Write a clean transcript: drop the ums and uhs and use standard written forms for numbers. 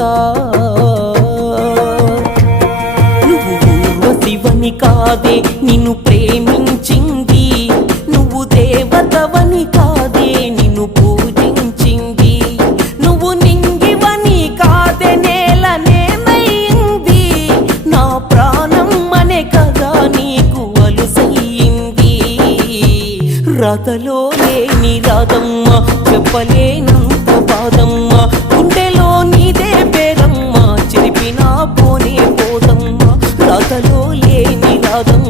కదా. నువ్వు ఊర్వశివని కాదే నిన్ను ప్రేమించింది, నువ్వు దేవతవని కాదే నిన్ను పూజించింది, నువ్వు నింగివని కాదే నేల నేనయింది, నా ప్రాణం అనే కదా నీకు అలుసయ్యింది. రాతలో లేని రాదమ్మ, చెప్పలేనంత బాధమ్మ, గుండెలో నీదే పేరమ్మ, చెరిపినా పోనే పోదమ్మ. రాతలో లేని రాదమ్మ,